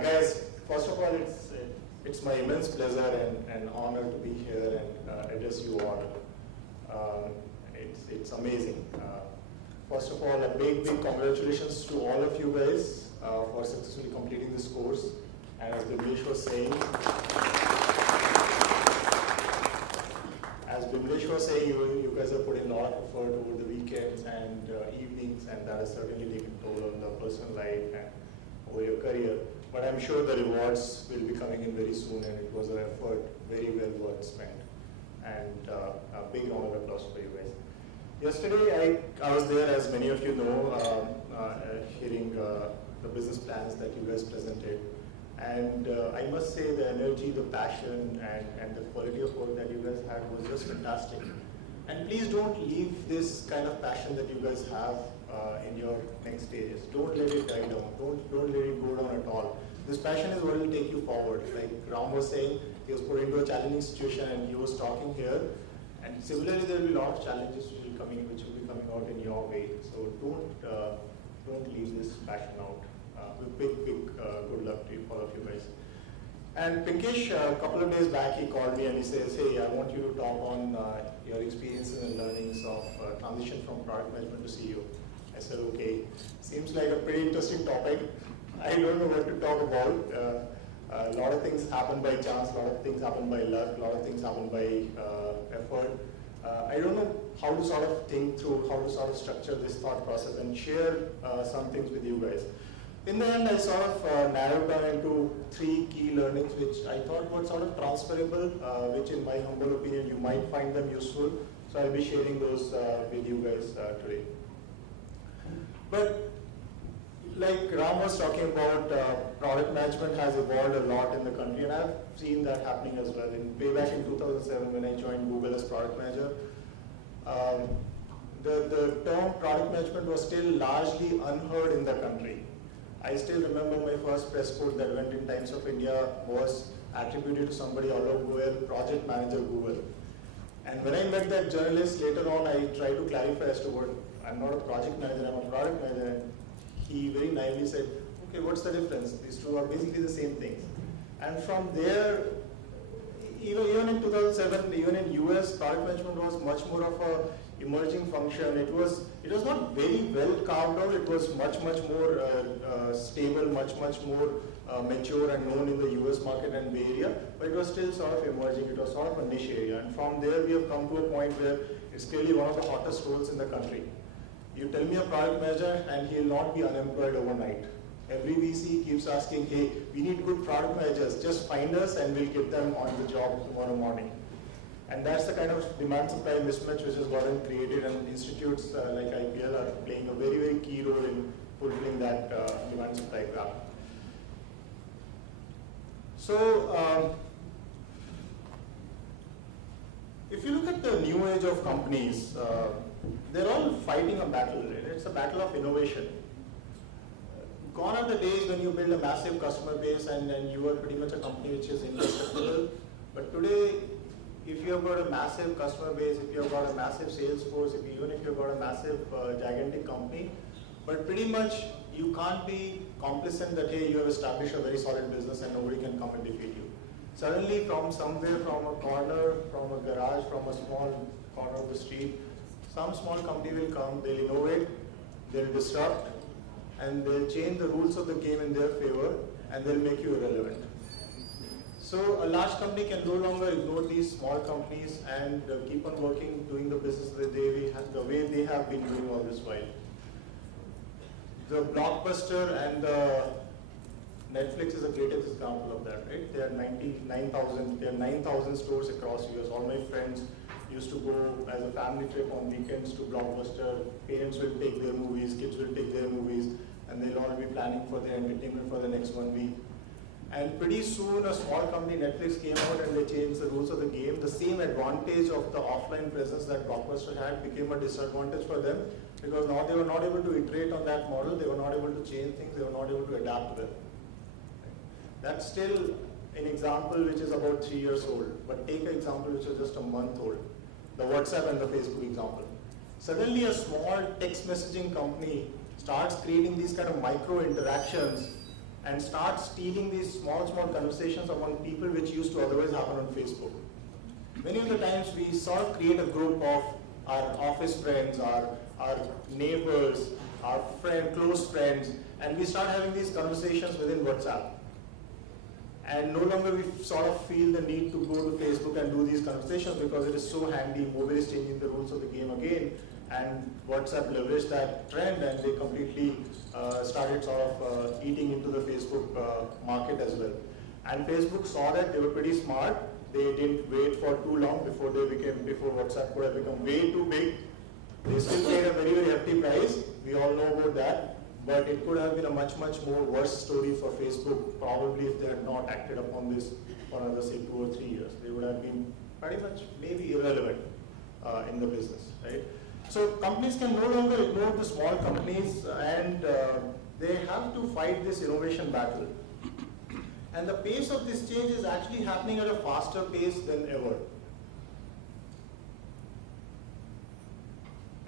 Guys, first of all, it's my immense pleasure and honor to be here and address you all. It's amazing. First of all, a big congratulations to all of you guys for successfully completing this course. And as Bimlesh was saying, you guys have put in a lot of effort over the weekends and evenings, and that has certainly taken toll on the personal life and over your career. But I'm sure the rewards will be coming in very soon, and it was an effort very well worth spent. And a big round of applause for you guys. Yesterday, I was there, as many of you know, hearing the business plans that you guys presented. And I must say the energy, the passion, and the quality of work that you guys had was just fantastic. And please don't leave this kind of passion that you guys have in your next stages. Don't let it die down. Don't let it go down at all. This passion is what will take you forward. Like Ram was saying, he was put into a challenging situation and he was talking here. And similarly, there will be a lot of challenges which will be coming out in your way. So don't leave this passion out. Big good luck to all of you guys. And Pinkesh, a couple of days back, he called me and he says, hey, I want you to talk on your experiences and learnings of transition from product management to CEO. I said, okay, seems like a pretty interesting topic. I don't know what to talk about. A lot of things happen by chance, a lot of things happen by luck, a lot of things happen by effort. I don't know how to sort of think through, how to sort of structure this thought process and share some things with you guys. In the end, I sort of narrowed down into 3 key learnings which I thought were sort of transferable, which in my humble opinion, you might find them useful. So I'll be sharing those with you guys today. But like Ram was talking about, product management has evolved a lot in the country, and I've seen that happening as well. Way back in 2007 when I joined Google as product manager, the term product management was still largely unheard in the country. I still remember my first press quote that went in Times of India was attributed to somebody, Alok Goel, project manager Google. And when I met that journalist later on, I tried to clarify as to what, I'm not a project manager, I'm a product manager. And he very naively said, okay, what's the difference? These two are basically the same things. And from there, even in 2007, even in US, product management was much more of a emerging function. It was not very well carved out. It was much more stable, much more mature and known in the US market and Bay Area, but it was still sort of emerging. It was sort of a niche area. And from there, we have come to a point where it's clearly one of the hottest roles in the country. You tell me a product manager and he'll not be unemployed overnight. Every VC keeps asking, hey, we need good product managers. Just find us and we'll get them on the job tomorrow morning. And that's the kind of demand-supply mismatch which has gotten created, and institutes like IPL are playing a very key role in fulfilling that demand-supply gap. So, if you look at the new age of companies, they're all fighting a battle. It's a battle of innovation. Gone are the days when you build a massive customer base and you are pretty much a company which is indestructible. But today, if you have got a massive customer base, if you have got a massive sales force, even if you have got a massive gigantic company, but pretty much you can't be complacent that, hey, you have established a very solid business and nobody can come and defeat you. Suddenly from somewhere, from a corner, from a garage, from a small corner of the street, some small company will come, they'll innovate, they'll disrupt, and they'll change the rules of the game in their favor, and they'll make you irrelevant. So a large company can no longer ignore these small companies and keep on working, doing the business the way they have been doing all this while. The Blockbuster and the Netflix is the greatest example of that, right? There are 9,000 stores across US. All my friends used to go as a family trip on weekends to Blockbuster. Parents will take their movies, kids will take their movies, and they'll all be planning for their entertainment for the next 1 week. And pretty soon a small company, Netflix, came out and they changed the rules of the game. The same advantage of the offline presence that Blockbuster had became a disadvantage for them, because now they were not able to iterate on that model, they were not able to change things, they were not able to adapt well. That's still an example which is about 3 years old, but take an example which is just a month old, the WhatsApp and the Facebook example. Suddenly a small text messaging company starts creating these kind of micro interactions and start stealing these small conversations among people which used to otherwise happen on Facebook. Many of the times we sort of create a group of our office friends, our neighbors, our close friends, and we start having these conversations within WhatsApp. And no longer we sort of feel the need to go to Facebook and do these conversations because it is so handy. Mobile is changing the rules of the game again, and WhatsApp leveraged that trend, and they completely started sort of eating into the Facebook market as well. And Facebook saw that, they were pretty smart. They didn't wait for too long before WhatsApp could have become way too big. They still paid a very hefty price. We all know about that. But it could have been a much more worse story for Facebook, probably if they had not acted upon this for another, say, 2 or 3 years. They would have been pretty much maybe irrelevant in the business, right? So companies can no longer ignore the small companies, and they have to fight this innovation battle. And the pace of this change is actually happening at a faster pace than ever.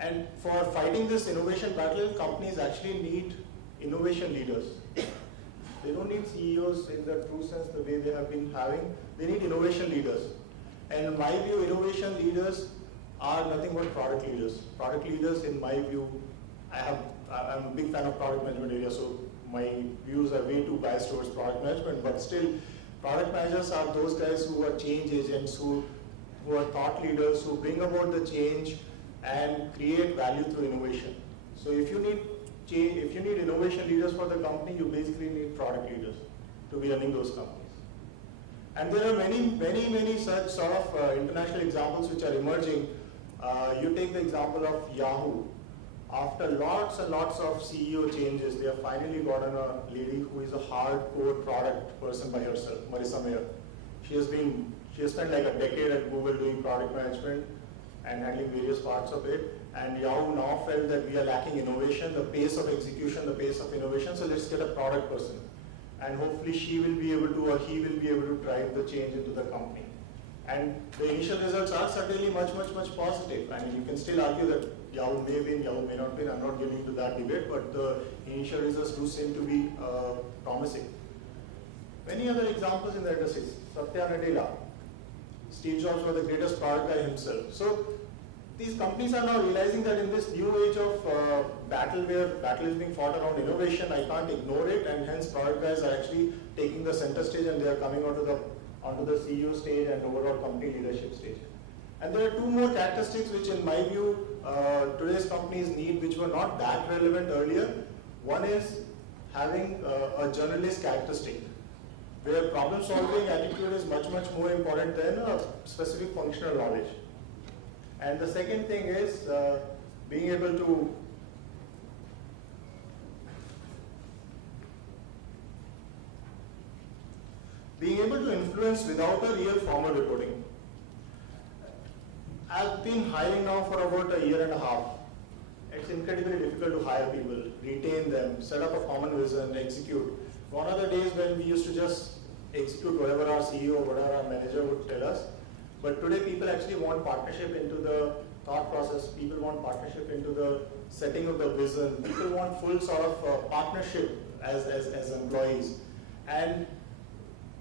And for fighting this innovation battle, companies actually need innovation leaders. They don't need CEOs in the true sense the way they have been having. They need innovation leaders. And in my view, innovation leaders are nothing but product leaders. Product leaders, in my view, I'm a big fan of product management area, so my views are way too biased towards product management, but still, product managers are those guys who are change agents, who are thought leaders, who bring about the change and create value through innovation. So if you need innovation leaders for the company, you basically need product leaders to be running those companies. And there are many such sort of international examples which are emerging. You take the example of Yahoo. After lots and lots of CEO changes, they have finally gotten a lady who is a hardcore product person by herself, Marissa Mayer. She has spent like a decade at Google doing product management and handling various parts of it. And Yahoo now felt that we are lacking innovation, the pace of execution, the pace of innovation, so let's get a product person. And hopefully she will be able to, or he will be able to drive the change into the company. And the initial results are certainly much positive. I mean, you can still argue that Yahoo may win, Yahoo may not win. I'm not getting into that debate, but the initial results do seem to be promising. Many other examples in the industry. Satya Nadella. Steve Jobs was the greatest product guy himself. So these companies are now realizing that in this new age of battle, where battle is being fought around innovation, I can't ignore it, and hence product guys are actually taking the center stage, and they are coming onto the CEO stage and overall company leadership stage. And there are two more characteristics which, in my view, today's companies need, which were not that relevant earlier. One is having a journalist characteristic, where problem-solving attitude is much more important than a specific functional knowledge. And the second thing is being able to influence without a real formal reporting. I've been hiring now for about a year and a half. It's incredibly difficult to hire people, retain them, set up a common vision, execute. Gone are the days when we used to just execute whatever our CEO or whatever our manager would tell us. But today people actually want partnership into the thought process. People want partnership into the setting of the vision. People want full sort of partnership as employees. And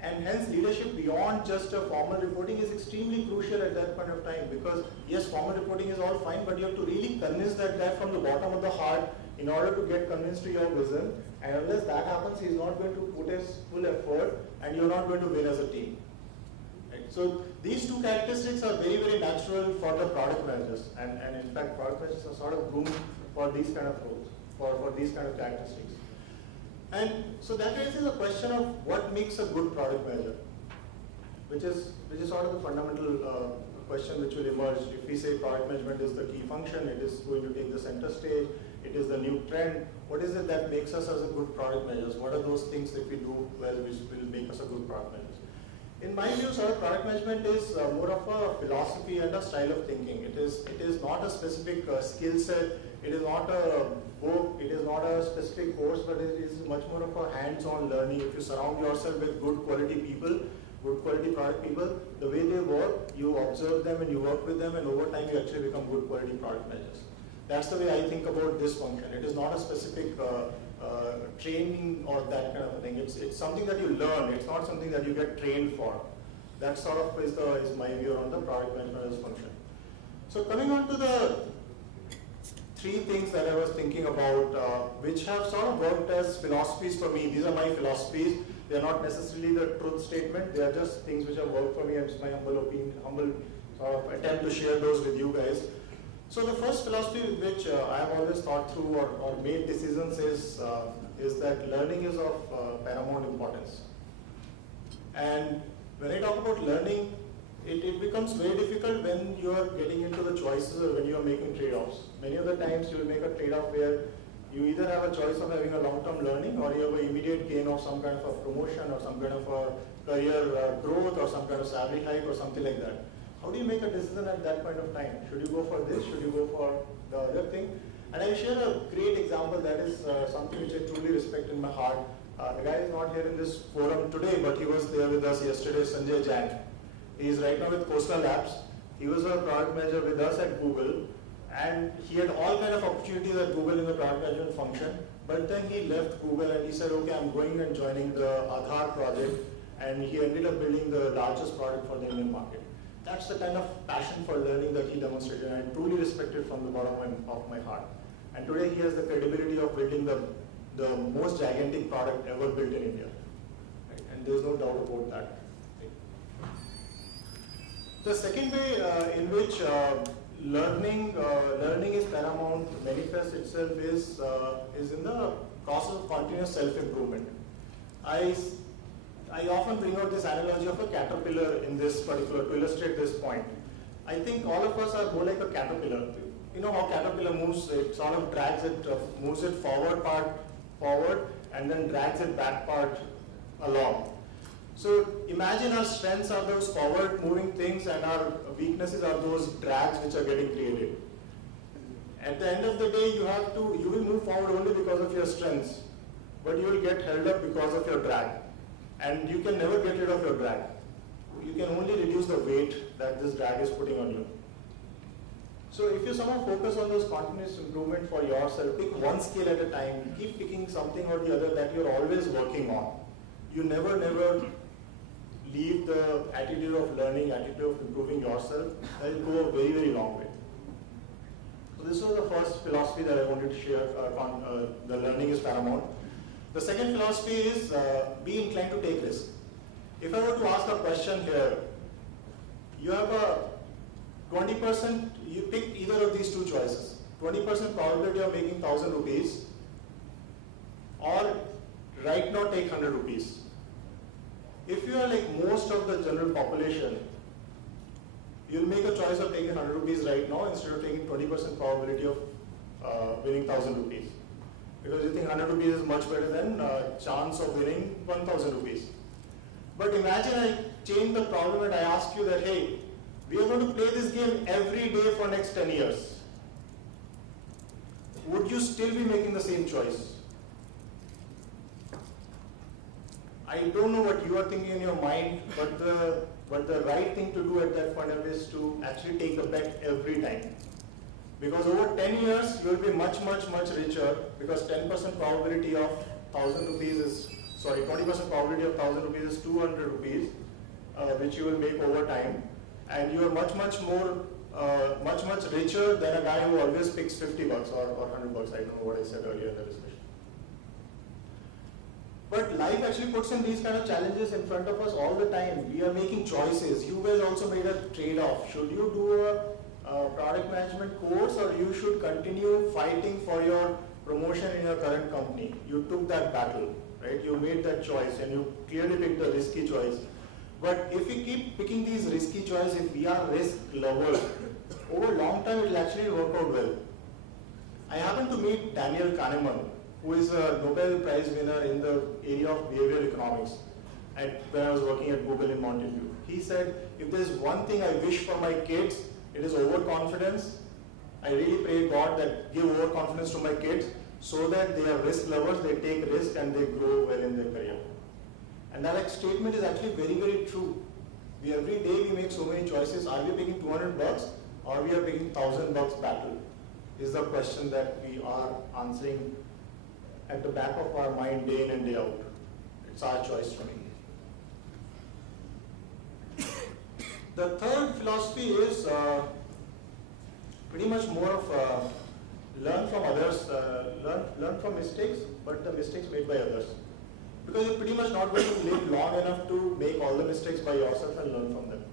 hence leadership beyond just a formal reporting is extremely crucial at that point of time, because yes, formal reporting is all fine, but you have to really convince that guy from the bottom of the heart in order to get convinced to your vision. And unless that happens, he's not going to put his full effort, and you're not going to win as a team. Right? So these two characteristics are very natural for the product managers, and in fact product managers are sort of groomed for these kind of roles, for these kind of characteristics. And so that raises a question of what makes a good product manager, which is sort of the fundamental question which will emerge. If we say product management is the key function, it is going to take the center stage, it is the new trend, what is it that makes us as a good product managers? What are those things that we do well which will make us a good product managers? In my view, sort of product management is more of a philosophy and a style of thinking. It is not a specific skill set. It is not a book. It is not a specific course, but it is much more of a hands-on learning. If you surround yourself with good quality people, good quality product people, the way they work, you observe them and you work with them, and over time you actually become good quality product managers. That's the way I think about this function. It is not a specific training or that kind of a thing. It's something that you learn. It's not something that you get trained for. That sort of is my view on the product management as function. So coming on to the three things that I was thinking about, which have sort of worked as philosophies for me. These are my philosophies. They are not necessarily the truth statement. They are just things which have worked for me. It's my humble opinion, humble sort of attempt to share those with you guys. So the first philosophy which I have always thought through or made decisions is that learning is of paramount importance. And when I talk about learning, it becomes very difficult when you are getting into the choices or when you are making trade-offs. Many of the times you will make a trade-off where you either have a choice of having a long-term learning or you have an immediate gain of some kind of a promotion or some kind of a career growth or some kind of salary hike or something like that. How do you make a decision at that point of time? Should you go for this? Should you go for the other thing? And I share a great example that is something which I truly respect in my heart. The guy is not here in this forum today, but he was there with us yesterday, Sanjay Jain. He is right now with Khosla Labs. He was a product manager with us at Google, and he had all kind of opportunities at Google in the product management function. But then he left Google and he said, okay, I'm going and joining the Aadhaar project, and he ended up building the largest product for the Indian market. That's the kind of passion for learning that he demonstrated, and I truly respect it from the bottom of my heart. And today he has the credibility of building the most gigantic product ever built in India. Right? And there's no doubt about that. Right? The second way in which learning is paramount manifests itself is in the process of continuous self-improvement. I often bring out this analogy of a caterpillar in this particular, to illustrate this point. I think all of us are more like a caterpillar. You know how caterpillar moves, it sort of drags it, moves it forward part forward and then drags it back part along. So imagine our strengths are those forward moving things and our weaknesses are those drags which are getting created. At the end of the day, you will move forward only because of your strengths, but you will get held up because of your drag. And you can never get rid of your drag. You can only reduce the weight that this drag is putting on you. So if you somehow focus on those continuous improvement for yourself, pick one skill at a time, keep picking something or the other that you're always working on. You never leave the attitude of learning, attitude of improving yourself. That will go a very, very long way. So this was the first philosophy that I wanted to share, the learning is paramount. The second philosophy is be inclined to take risk. If I were to ask a question here, you have a 20%, you pick either of these two choices. 20% probability of making 1,000 rupees or right now take 100 rupees. If you are like most of the general population, you'll make a choice of taking 100 rupees right now instead of taking 20% probability of winning 1,000 rupees. Because you think 100 rupees is much better than chance of winning 1,000 rupees. But imagine I change the problem and I ask you that, hey, we are going to play this game every day for next 10 years. Would you still be making the same choice? I don't know what you are thinking in your mind, but the right thing to do at that point is to actually take a bet every time. Because over 10 years, you will be much, much, much richer because 10% probability of 1,000 rupees is, 20% probability of 1,000 rupees is 200 rupees, which you will make over time. And you are much, much more, much, much richer than a guy who always picks 50 bucks or 100 bucks. I don't know what I said earlier in the discussion. But life actually puts in these kind of challenges in front of us all the time. We are making choices. You guys also made a trade-off. Should you do a product management course or you should continue fighting for your promotion in your current company? You took that battle, right? You made that choice and you clearly picked the risky choice. But if we keep picking these risky choices, if we are risk lovers, over long time it will actually work out well. I happened to meet Daniel Kahneman, who is a Nobel Prize winner in the area of behavioral economics when I was working at Google in Mountain View. He said, if there's one thing I wish for my kids, it is overconfidence. I really pray God that give overconfidence to my kids so that they are risk lovers, they take risk and they grow well in their career. And that statement is actually very, very true. Every day we make so many choices. Are we picking 200 bucks or we are picking 1,000 bucks battle? is the question that we are answering at the back of our mind day in and day out. It's our choice to make. The third philosophy is pretty much more of learn from others, learn from mistakes, but the mistakes made by others. Because you're pretty much not going to live long enough to make all the mistakes by yourself and learn from them.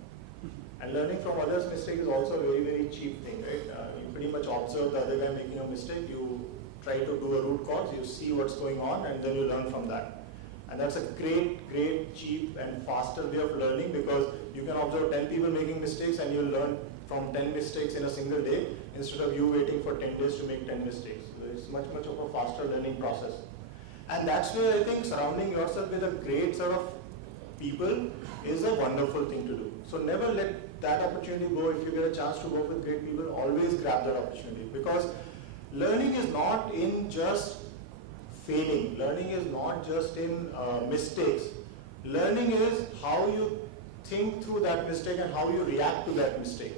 And learning from others' mistakes is also a very, very cheap thing, right? You pretty much observe the other guy making a mistake, you try to do a root cause, you see what's going on, and then you learn from that. And that's a great, great, cheap and faster way of learning, because you can observe 10 people making mistakes and you'll learn from 10 mistakes in a single day instead of you waiting for 10 days to make 10 mistakes. So it's much, much of a faster learning process. And that's where I think surrounding yourself with a great set of people is a wonderful thing to do. So never let that opportunity go. If you get a chance to work with great people, always grab that opportunity, because learning is not in just failing. Learning is not just in mistakes. Learning is how you think through that mistake and how you react to that mistake.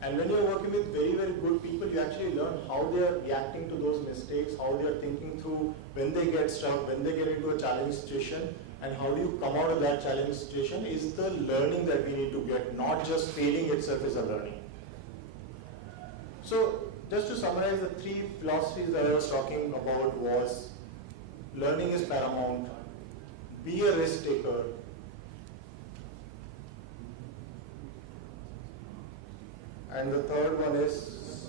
And when you're working with very, very good people, you actually learn how they are reacting to those mistakes, how they are thinking through when they get stuck, when they get into a challenging situation, and how do you come out of that challenging situation is the learning that we need to get, not just failing itself is a learning. So just to summarize, the three philosophies that I was talking about was learning is paramount, be a risk taker, and the third one is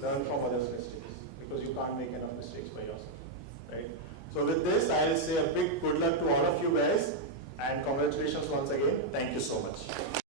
learn from others' mistakes, because you can't make enough mistakes by yourself, right? So with this, I'll say a big good luck to all of you guys, and congratulations once again. Thank you so much.